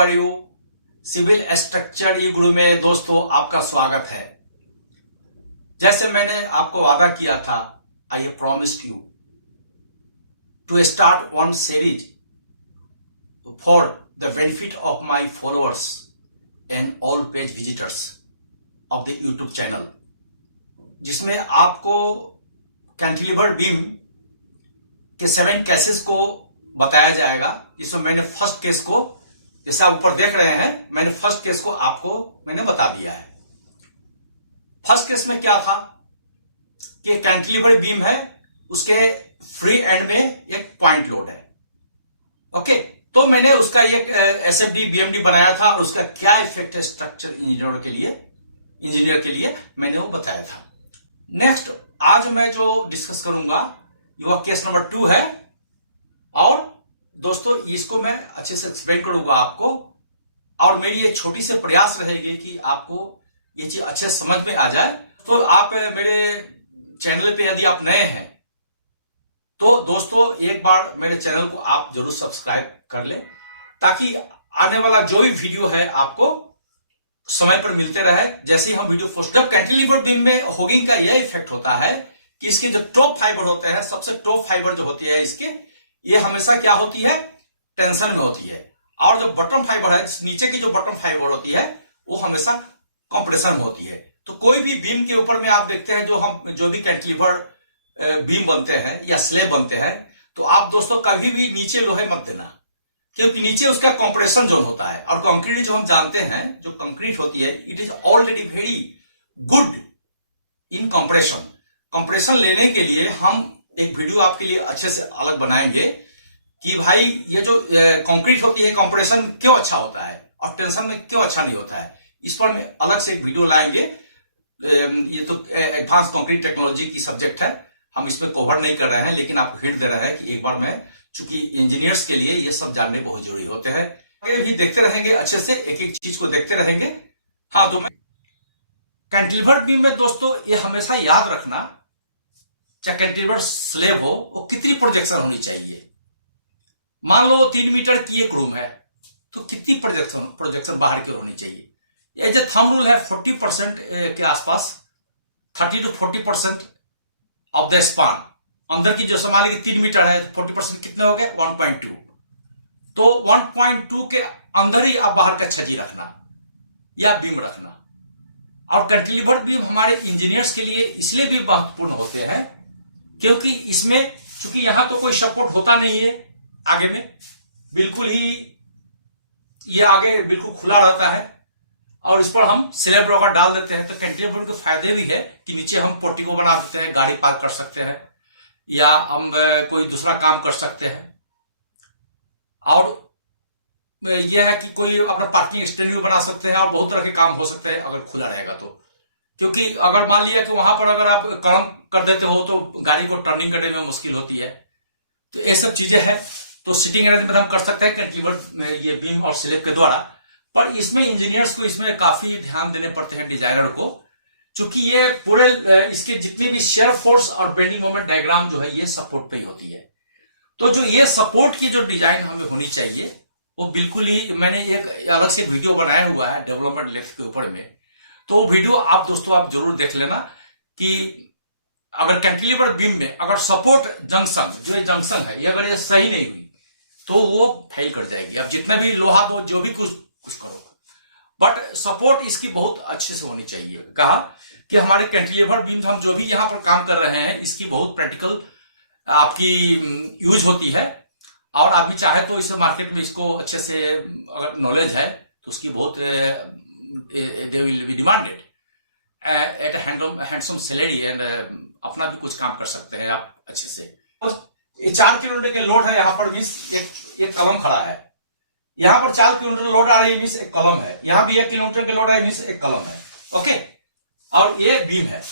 Are you? Civil structure E Guru में दोस्तों आपका स्वागत है। जैसे मैंने आपको वादा किया था, I promised you to start one series for the benefit of my followers and all page visitors of the YouTube channel, जिसमें आपको कैंटिलीवर बीम के 7 केसेस को बताया जाएगा। इसमें मैंने फर्स्ट केस को, जैसे आप ऊपर देख रहे हैं, मैंने फर्स्ट केस को आपको मैंने बता दिया है। फर्स्ट केस में क्या था कि कैंटिलीवर बीम है, उसके फ्री एंड में एक पॉइंट लोड है। ओके, तो मैंने उसका एक एसएफडी बीएमडी बनाया था और उसका क्या इफेक्ट है स्ट्रक्चर इंजीनियर के लिए मैंने वो बताया था। नेक्स्ट आज मैं जो डिस्कस करूंगा वो केस नंबर 2 है, और दोस्तों इसको मैं अच्छे से एक्सप्लेन करूंगा आपको, और मेरी ये छोटी सी प्रयास रहेगी कि आपको ये चीज अच्छे समझ में आ जाए। तो आप मेरे चैनल पे यदि आप नए हैं तो दोस्तों एक बार मेरे चैनल को आप जरूर सब्सक्राइब कर ले, ताकि आने वाला जो भी वीडियो है आपको समय पर मिलते रहे। जैसे ही हम वीडियो पोस्ट, जब कैंटिलीवर बीम में होगिंग का यह इफेक्ट होता है कि इसके जो टॉप फाइबर होते हैं, सबसे टॉप फाइबर जो होती है इसके, ये हमेशा क्या होती है, टेंशन में होती है, और जो बॉटम फाइबर है, नीचे की जो बॉटम फाइबर होती है, वो हमेशा कंप्रेशन में होती है। तो कोई भी बीम के ऊपर में आप देखते हैं, जो भी कैंटिलीवर बीम बनते हैं या स्लेब बनते हैं, तो आप दोस्तों कभी भी नीचे लोहे मत देना, क्योंकि नीचे उसका कंप्रेशन जोन होता है। और कंक्रीट जो हम जानते हैं, जो कंक्रीट होती है, it is already very good in compression. Compression लेने के लिए हम एक वीडियो आपके लिए अच्छे से अलग बनाएंगे कि भाई ये जो कंक्रीट होती है, कंप्रेशन क्यों अच्छा होता है और टेंशन में क्यों अच्छा नहीं होता है, इस पर मैं अलग से एक वीडियो लाएंगे। ये तो एडवांस कंक्रीट टेक्नोलॉजी की सब्जेक्ट है, हम इसमें कवर नहीं कर रहे हैं, लेकिन आपको हिंट दे रहे हैं कि एक बार मैं, चूंकि इंजीनियर्स के लिए ये सब जानने बहुत जरूरी होते हैं। आगे भी देखते रहेंगे, अच्छे से एक एक चीज को देखते रहेंगे। हाँ, तो मैं कैंटिलीवर बीम में दोस्तों ये हमेशा याद रखना, चाहे कैंटिलीवर स्लेब हो, वो कितनी प्रोजेक्शन होनी चाहिए। मान लो 3 मीटर की एक रूम है, तो कितनी प्रोजेक्शन बाहर की होनी चाहिए। ये जो थंब रूल है 40% के आसपास, 30 to 40% ऑफ द स्पान। अंदर की जो समाली 3 मीटर है, 40% कितना हो गया, 1.2। तो 1.2 के अंदर ही आप बाहर का छज्जी रखना या बीम रखना। और कैंटिलीवर बीम हमारे इंजीनियर्स के लिए इसलिए भी महत्वपूर्ण होते हैं, क्योंकि इसमें चूंकि यहां तो कोई सपोर्ट होता नहीं है, आगे में बिल्कुल ही ये आगे बिल्कुल खुला रहता है, और इस पर हम स्लैब रॉकर डाल देते हैं। तो कैंटिलीवर के फायदे भी है कि नीचे हम पोर्टिको बना देते हैं, गाड़ी पार्क कर सकते हैं, या हम कोई दूसरा काम कर सकते हैं। और यह है कि कोई अपना पार्किंग स्टूडियो बना सकते हैं, और बहुत तरह के काम हो सकते हैं अगर खुला रहेगा तो। क्योंकि अगर मान लिया कि वहां पर अगर आप कलम कर देते हो तो गाड़ी को टर्निंग करने में मुश्किल होती है। तो ये सब चीजें हैं, तो सिटिंग अरेंजमेंट हम कर सकते हैं कैंटिलीवर ये बीम और स्लेब के द्वारा। पर इसमें इंजीनियर्स को इसमें काफी ध्यान देने पड़ते हैं, डिजाइनर को, क्योंकि ये पूरे इसके जितने भी शेयर फोर्स और बेंडिंग मोमेंट डायग्राम जो है, ये सपोर्ट पे ही होती है। तो जो ये सपोर्ट की जो डिजाइन हमें होनी चाहिए, वो बिल्कुल ही, मैंने एक अलग से वीडियो बनाया हुआ है डेवलपमेंट लेफ्ट के ऊपर में, तो वीडियो आप दोस्तों आप जरूर देख लेना कि अगर कैंटिलीवर बीम में अगर सपोर्ट जंक्शन, जो ये जंक्शन है, ये अगर ये सही नहीं हुई तो वो फेल कर जाएगी। अब जितना भी लोहा तो जो भी कुछ करो, बट सपोर्ट इसकी बहुत अच्छे से होनी चाहिए। कहा कि हमारे कैंटिलीवर बीम हम जो भी यहाँ पर काम कर रहे हैं, इसकी बहुत प्रैक्टिकल आपकी यूज होती है, और आप भी चाहे तो इस मार्केट में इसको अच्छे से अगर नॉलेज है तो उसकी बहुत they will be demanded at a handsome salary, and अपना भी कुछ काम कर सकते हैं आप अच्छे से। ये 4 किलोमीटर के लोड है यहाँ पर, मीन्स एक कलम खड़ा है, यहाँ पर 4 किलोमीटर लोड आ रही है, मीन्स एक कलम है, यहाँ भी 1 किलोमीटर के लोड है, मीन्स एक कलम है। ओके, और ये बीम है।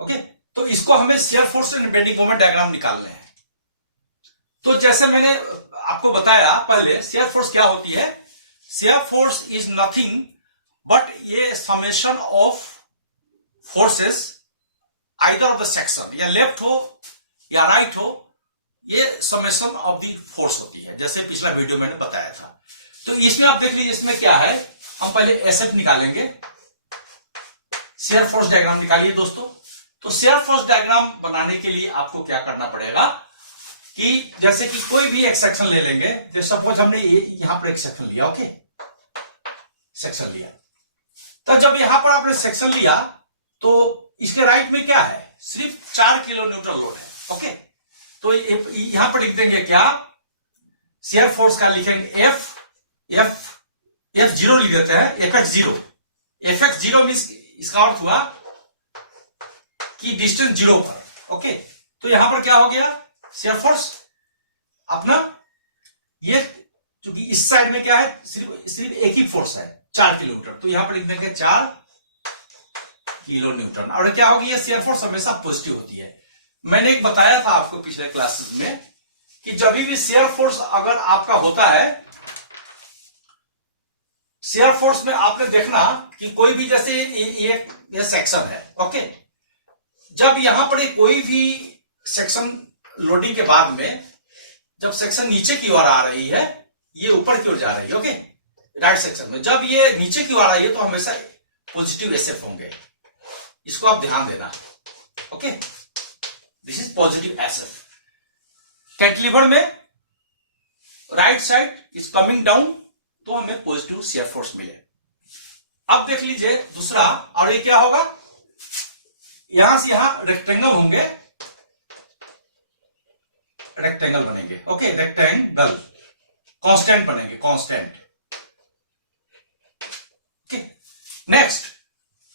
ओके, तो इसको हमें shear force and bending moment diagram निकालने हैं। तो जैसे मैंने आपको बताया पहले, शियर फोर्स क्या होती है। Shear force is nothing but ये summation of forces either of the section, या लेफ्ट हो या राइट हो, ये समेशन ऑफ द फोर्स होती है, जैसे पिछला वीडियो मैंने बताया था। तो इसमें आप देख लीजिए इसमें क्या है, हम पहले एसएफ निकालेंगे, शेयर फोर्स डायग्राम निकालिए दोस्तों। तो शेयर फोर्स डायग्राम बनाने के लिए आपको क्या करना पड़ेगा कि जैसे कि कोई भी एक सेक्शन ले लेंगे, जैसे सपोज हमने यहां पर एक सेक्शन लिया, ओके, सेक्शन लिया। तो जब यहां पर आपने सेक्शन लिया तो इसके राइट में क्या है, सिर्फ 4 किलो न्यूटन लोड है, ओके। तो यहां पर लिख देंगे क्या, शेयर फोर्स का लिखेंगे एफ जीरो लिख देते हैं, एफ एक्स जीरो मीन इसका अर्थ हुआ कि डिस्टेंस जीरो पर, ओके। तो यहां पर क्या हो गया, शेयर फोर्स अपना ये चूंकि इस साइड में क्या है, सिर्फ एक ही फोर्स है 4 किलोमीटर, तो यहां पर लिख देंगे 4 किलो न्यूटन। और क्या होगी, ये शेयर फोर्स हमेशा पॉजिटिव होती है। मैंने एक बताया था आपको पिछले क्लासेस में कि जब भी शेयर फोर्स अगर आपका होता है, शेयर फोर्स में आपने देखना कि कोई भी जैसे ये सेक्शन है, ओके, जब यहां पर कोई भी सेक्शन लोडिंग के बाद में जब सेक्शन नीचे की ओर आ रही है, ये ऊपर की ओर जा रही है, ओके, राइट सेक्शन में जब ये नीचे की ओर आ रही है तो हमेशा पॉजिटिव एसएफ होंगे, इसको आप ध्यान देना, okay, this is positive SF. Cantilever में right side is coming down, तो हमें पॉजिटिव शेयर फोर्स मिले। अब देख लीजिए दूसरा, और ये क्या होगा, यहां से यहां रेक्टेंगल होंगे, रेक्टेंगल बनेंगे, ओके, रेक्टेंगल कांस्टेंट बनेंगे, कांस्टेंट, ओके। नेक्स्ट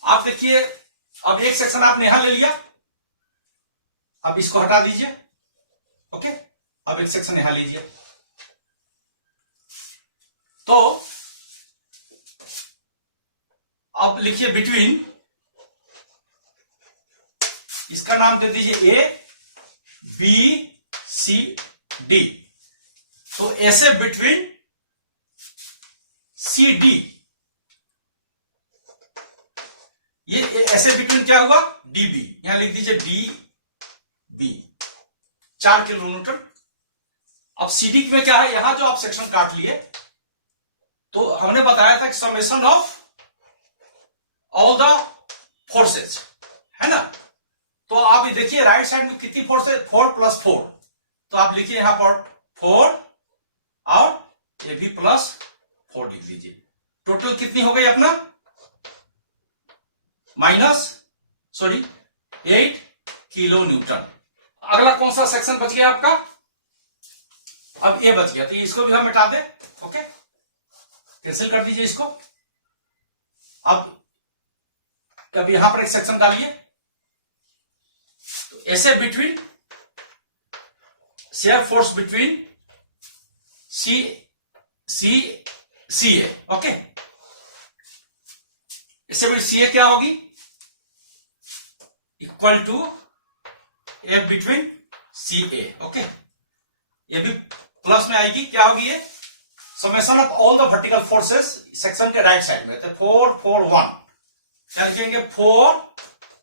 आप देखिए, अब एक सेक्शन आपने यहां ले लिया, अब इसको हटा दीजिए, ओके, अब एक सेक्शन यहां लीजिए। तो अब लिखिए बिटवीन, इसका नाम दे दीजिए ए बी सी डी। तो ऐसे बिटवीन सी डी, ये ऐसे बिटवीन क्या हुआ, डी बी, यहां लिख दीजिए डी बी, 4 किलो न्यूटन। अब सीडी में क्या है, यहां जो आप सेक्शन काट लिए, तो हमने बताया था कि summation of all the forces, है ना। तो आप ये देखिए राइट साइड में कितनी फोर्स है, 4 + 4, तो आप लिखिए यहां पर 4 और ये भी +4 लिख दीजिए। टोटल कितनी हो गई अपना, -8 किलो न्यूटन। अगला कौन सा सेक्शन बच गया आपका, अब ये बच गया, तो इसको भी हम मिटा दें, ओके, कैंसिल कर दीजिए इसको। अब कभी यहां पर एक सेक्शन डालिए, तो ऐसे between shear force between C A, okay, ऐसे बिटवीन सी ए क्या होगी, equal to F between C A, okay, ये भी प्लस में आएगी, क्या होगी ये, summation of all the vertical forces section के राइट साइड में, तो 4 4 1, क्या लिखेंगे, 4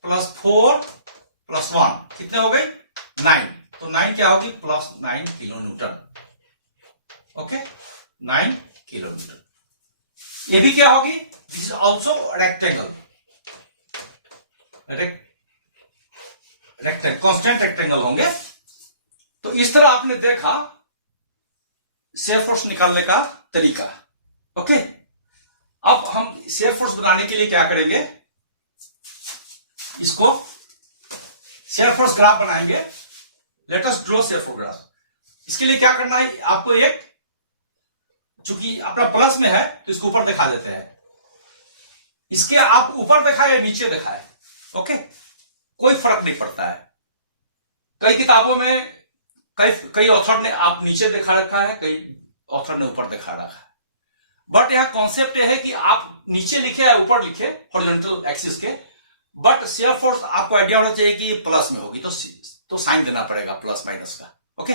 + 4 + 1 कितने हो गए, 9, तो 9 क्या होगी, +9 kilo Newton, okay, 9 kilo Newton. ये भी क्या होगी, this is also rectangle, rectangle constant rectangle होंगे। तो इस तरह आपने देखा शेयर फोर्स निकालने का तरीका, ओके। अब हम शेयर फोर्स बनाने के लिए क्या करेंगे, इसको शेयर फोर्स ग्राफ बनाएंगे, let us draw shear force graph. इसके लिए क्या करना है, आपको एक, चूंकि अपना प्लस में है तो इसको ऊपर दिखा देते हैं, इसके आप ऊपर दिखाए या नीचे दिखाए, ओके, कोई फर्क नहीं पड़ता है। कई किताबों में कई ऑथर ने आप नीचे दिखा रखा है, कई ऑथर ने ऊपर दिखा रखा है, बट यहां कॉन्सेप्ट यह है कि आप नीचे लिखे या ऊपर लिखे हॉरिजॉन्टल एक्सिस के, बट शेयर फोर्स आपको आइडिया होना चाहिए कि प्लस में होगी, तो साइन देना पड़ेगा प्लस माइनस का, ओके।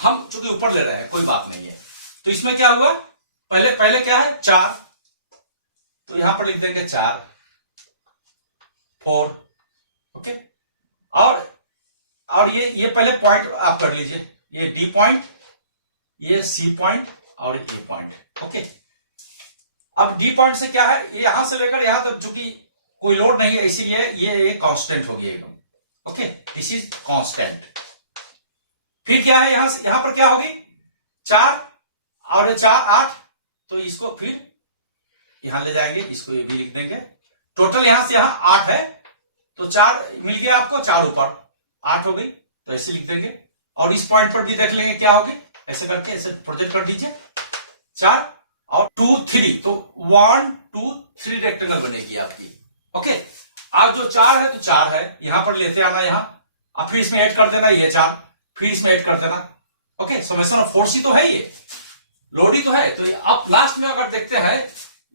हम चूंकि ऊपर ले रहे हैं कोई बात नहीं है। तो इसमें क्या हुआ, पहले क्या है, 4, तो यहां पर लिख देंगे 4 4, ओके। और ये पहले पॉइंट आप कर लीजिए, ये डी पॉइंट, ये सी पॉइंट और ए पॉइंट। ओके, अब डी पॉइंट से क्या है, ये यहां से लेकर यहां तक चूंकि कोई लोड नहीं है इसीलिए ये एक कांस्टेंट हो गया एकदम। Okay, this is constant. फिर क्या है, यहां से यहां पर क्या होगी, 4 और 4 8, तो इसको फिर यहां ले जाएंगे, इसको ये भी लिख देंगे। टोटल यहां से यहां 8 है, तो 4 मिल गया आपको, 4 ऊपर 8 हो गई, तो ऐसे लिख देंगे। और इस पॉइंट पर भी देख लेंगे क्या होगी, ऐसे करके ऐसे प्रोजेक्ट कर दीजिए, 4 और 2 3, तो 1 2 3 रेक्टेंगल बनेगी आपकी। ओके, अब जो 4 है तो 4 है, यहां पर लेते आना यहां, अब फिर इसमें ऐड कर देना ये 4, फिर इसमें ऐड कर देना। ओके, समेशन ऑफ फोर्स ही तो है, ये लोड ही तो है। तो अब लास्ट में अगर देखते हैं,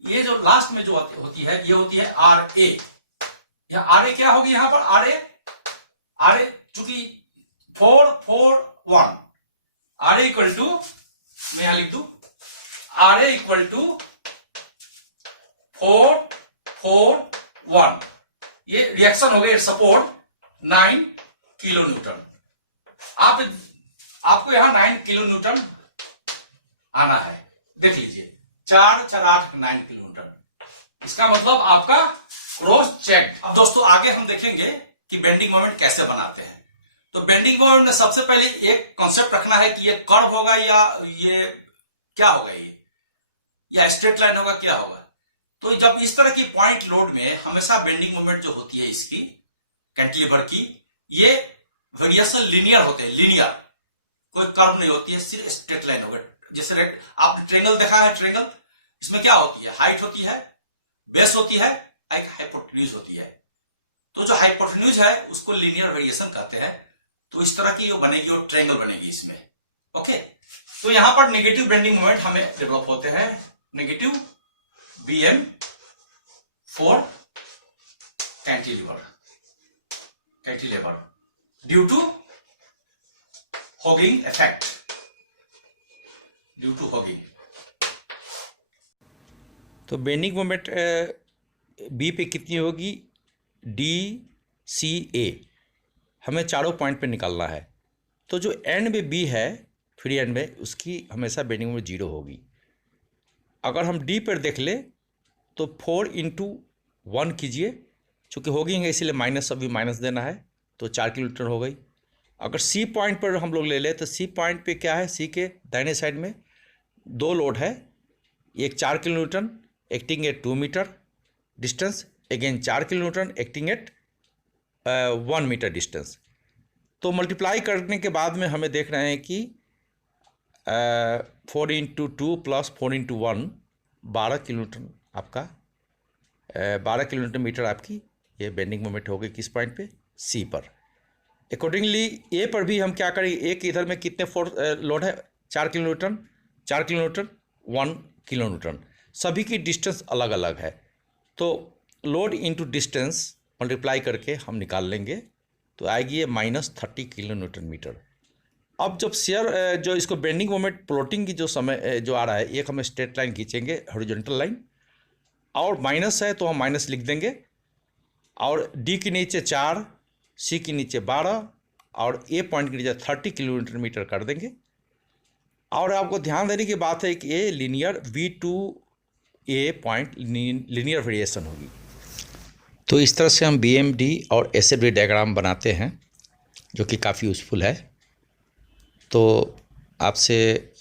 ये जो लास्ट में जो होती है ये होती है आर ए। आर ए क्या होगी यहां पर, आर ए चूंकि 4 4 1, आर ए इक्वल टू, मैं यहां लिख दू, आर ए इक्वल टू 4 4 1, ये रिएक्शन हो गया, सपोर्ट 9 किलो न्यूटन। आपको यहां 9 किलो न्यूटन आना है, देख लीजिए 4 4 8 9 किलो न्यूटन, इसका मतलब आपका क्रॉस चेक। अब दोस्तों आगे हम देखेंगे कि बेंडिंग मोमेंट कैसे बनाते हैं। तो बेंडिंग मोमेंट में सबसे पहले एक कॉन्सेप्ट रखना है कि ये कर्व होगा या ये क्या होगा, ये या स्ट्रेट लाइन होगा, क्या होगा। तो जब इस तरह की पॉइंट लोड में हमेशा बेंडिंग मोमेंट जो होती है इसकी कैंटिलीवर की, ये वेरिएशन लीनियर होते हैं, लीनियर, कोई कर्व नहीं होती है, सिर्फ स्ट्रेट लाइन होगा। जैसे आपने ट्रेंगल देखा है, ट्रेंगल इसमें क्या होती है, हाइट होती है, बेस होती है, एक हाइपोटेन्यूज होती है। तो जो हाइपोटेन्यूज है उसको लीनियर वेरिएशन कहते हैं। तो इस तरह की जो बनेगी वो ट्रेंगल बनेगी इसमें। ओके, तो यहां पर नेगेटिव बेंडिंग मोमेंट हमें डेवलप होते हैं, negative BM for cantilever due to hogging effect, due to hogging. तो बेंडिंग मोमेंट बी पे कितनी होगी, DCA हमें चारों पॉइंट पे निकालना है। तो जो एंड में बी है, फ्री एंड में, उसकी हमेशा बेंडिंग मोमेंट 0 होगी। अगर हम डी पर देख ले तो 4 × 1 कीजिए, चूँकि होगी इसलिए माइनस, अभी माइनस देना है, तो 4 किलो न्यूटन हो गई। अगर सी पॉइंट पर हम लोग ले लें तो सी पॉइंट पे क्या है, सी के दाहिने साइड में 2 लोड है, एक 4 kilo newton acting at 2 metre distance, again 4 kilo newton acting at 1 metre distance. तो मल्टीप्लाई करने के बाद में हमें देख रहे हैं कि 4 × 2 + 4 × 1 12 किलो न्यूटन आपका 12 किलो न्यूटन मीटर आपकी ये बेंडिंग मोमेंट हो गई किस पॉइंट पे, सी पर। अकॉर्डिंगली ए पर भी हम क्या करेंगे, एक इधर में कितने फोर्स लोड है, 4 kilo Newton 4 kilo Newton 1 kilo Newton, सभी की डिस्टेंस अलग अलग है। तो लोड इनटू डिस्टेंस मल्टीप्लाई करके हम निकाल लेंगे, तो आएगी ये -30 किलो न्यूटन मीटर। अब जब शेयर जो इसको बेंडिंग मोमेंट प्लॉटिंग की जो समय जो आ रहा है, एक हम स्ट्रेट लाइन खींचेंगे, हॉरिजॉन्टल लाइन, और माइनस है तो हम माइनस लिख देंगे, और डी के नीचे 4, सी के नीचे 12 और ए पॉइंट के नीचे 30 किलो न्यूटन मीटर कर देंगे। और आपको ध्यान देने की बात है कि ये linear V2A point linear variation होगी। तो इस तरह से हम BMD और SFD डायग्राम बनाते हैं, जो कि काफ़ी यूज़फुल है। तो आपसे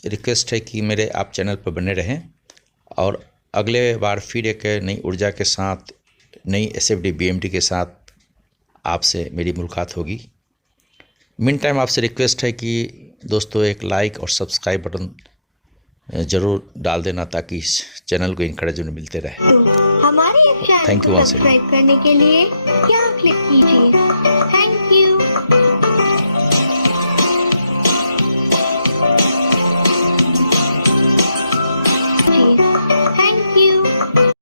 रिक्वेस्ट है कि मेरे आप चैनल पर बने रहें, और अगले बार फिर एक नई ऊर्जा के साथ, नई SFD BMD के साथ आपसे मेरी मुलाकात होगी। मिन टाइम आपसे रिक्वेस्ट है कि दोस्तों एक लाइक और सब्सक्राइब बटन ज़रूर डाल देना, ताकि इस चैनल को इंकरेजमेंट मिलते रहे। हमारे इस चैनल को सब्सक्राइब करने के लिए यहाँ क्लिक कीजिए। Thank you.